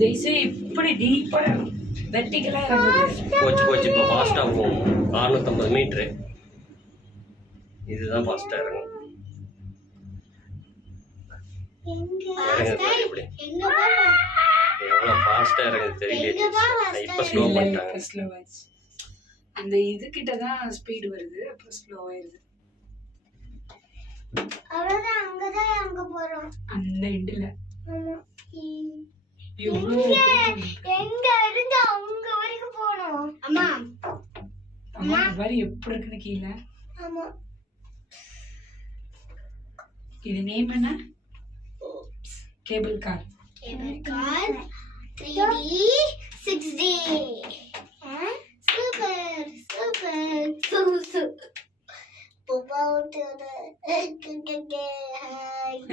ஜெய்சே இப்படி டீப்பா வெர்டிகலா போச்சு இப்போ ஃபாஸ்டா போகும். 650 மீட்டர் இதுதான் ஃபாஸ்டா இறங்கும். எவ்வளவு ஃபாஸ்டா இறங்குது தெரியல. இப்ப ஸ்லோ பண்ணிட்டாங்க. அந்த இது கிட்ட தான் ஸ்பீட் வருது, அப்புறம் ஸ்லோ ஆயிருது. அவ்வளவுதான், அங்கதான் அங்க போறோம். அந்த எண்டுல எங்க இருந்து அங்க வரைக்கும் போறோம். அம்மா அம்மா பாரு எப்படி இருக்குன்னு கீழே. ஆமா, இது நேம் என்ன? Cable car. 3D 6D. Super super super.